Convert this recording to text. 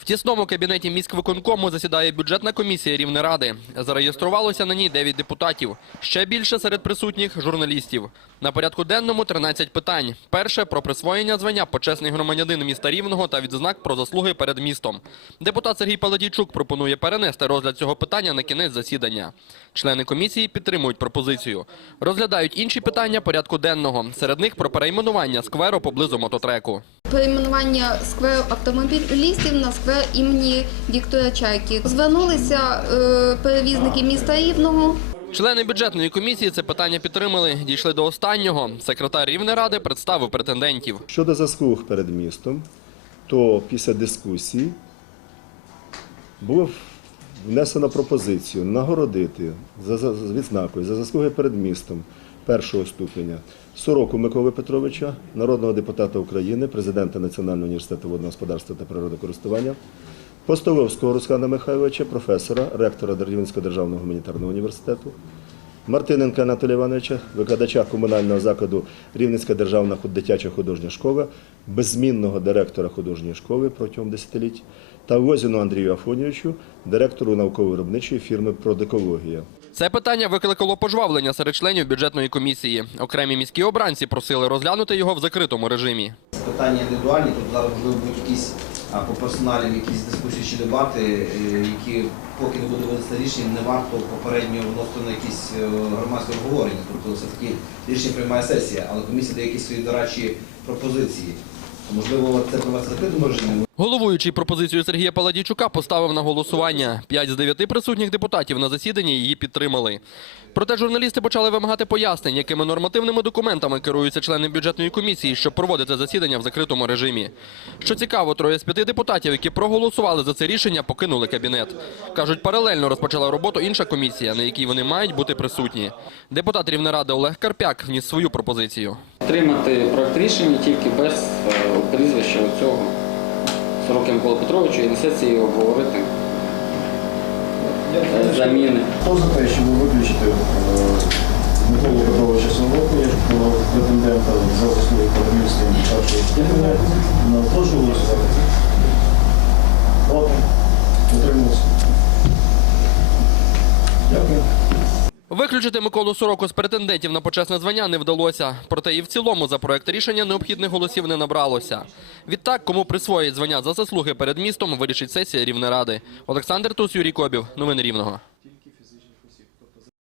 В тісному кабінеті міськвиконкому засідає бюджетна комісія Рівнеради. Зареєструвалося на ній 9 депутатів. Ще більше серед присутніх – журналістів. На порядку денному 13 питань. Перше – про присвоєння звання «Почесний громадянин міста Рівного» та відзнак про заслуги перед містом. Депутат Сергій Паладійчук пропонує перенести розгляд цього питання на кінець засідання. Члени комісії підтримують пропозицію. Розглядають інші питання порядку денного. Серед них про перейменування скверу поблизу мототреку. Перейменування скверу автомобілістів на сквер імені Віктора Чайки. Звернулися е, перевізники міста Рівного. Члени бюджетної комісії це питання підтримали. Дійшли до останнього. Секретар Рівнеради представив претендентів. Щодо заслуг перед містом, то після дискусії було внесено пропозицію нагородити за, відзнакою за заслуги перед містом першого ступеня Сороку Миколи Петровича, народного депутата України, президента Національного університету водного господарства та природокористування, Постоловського Руслана Михайловича, професора, ректора Рівненського державного гуманітарного університету, Мартиненка Анатолія Івановича, викладача комунального закладу Рівненська державна дитяча художня школа, беззмінного директора художньої школи протягом десятиліть, та Лозіну Андрію Афонійовичу, директору науково-виробничої фірми «Продекологія». Це питання викликало пожвавлення серед членів бюджетної комісії. Окремі міські обранці просили розглянути його в закритому режимі. Питання індивідуальні, тобто зараз можливо будуть якісь по персоналям якісь дискусії чи дебати, е, які поки не буде винесено рішення, не варто попередньо вносити на якісь е, громадське обговорення. Тобто все-таки рішення приймає сесія, але комісія дає якісь свої дорадчі пропозиції. Можливо, це провести в закритому режимі. Головуючий пропозицію Сергія Паладійчука поставив на голосування. П'ять з дев'яти присутніх депутатів на засіданні її підтримали. Проте журналісти почали вимагати пояснень, якими нормативними документами керуються члени бюджетної комісії, щоб проводити засідання в закритому режимі. Що цікаво, троє з п'яти депутатів, які проголосували за це рішення, покинули кабінет. Кажуть, паралельно розпочала роботу інша комісія, на якій вони мають бути присутні. Депутат Рівнеради Олег Карпяк вніс свою пропозицію. Підтримати проект рішення тільки без е, прізвища цього Сороки Миколи Петровича і на сесії обговорити заміни. Хто за те, щоб виключити е, Миколу Петровича Сороку, як е, претендента за заслуги містом першого ступеня? Е, Прошу голосувати. Проти? Дякую. Виключити Миколу Сороку з претендентів на почесне звання не вдалося. Проте і в цілому за проект рішення необхідних голосів не набралося. Відтак, кому присвоїть звання за заслуги перед містом, вирішить сесія Рівнеради. Олександр Тус, Юрій Кобів. Новини Рівного.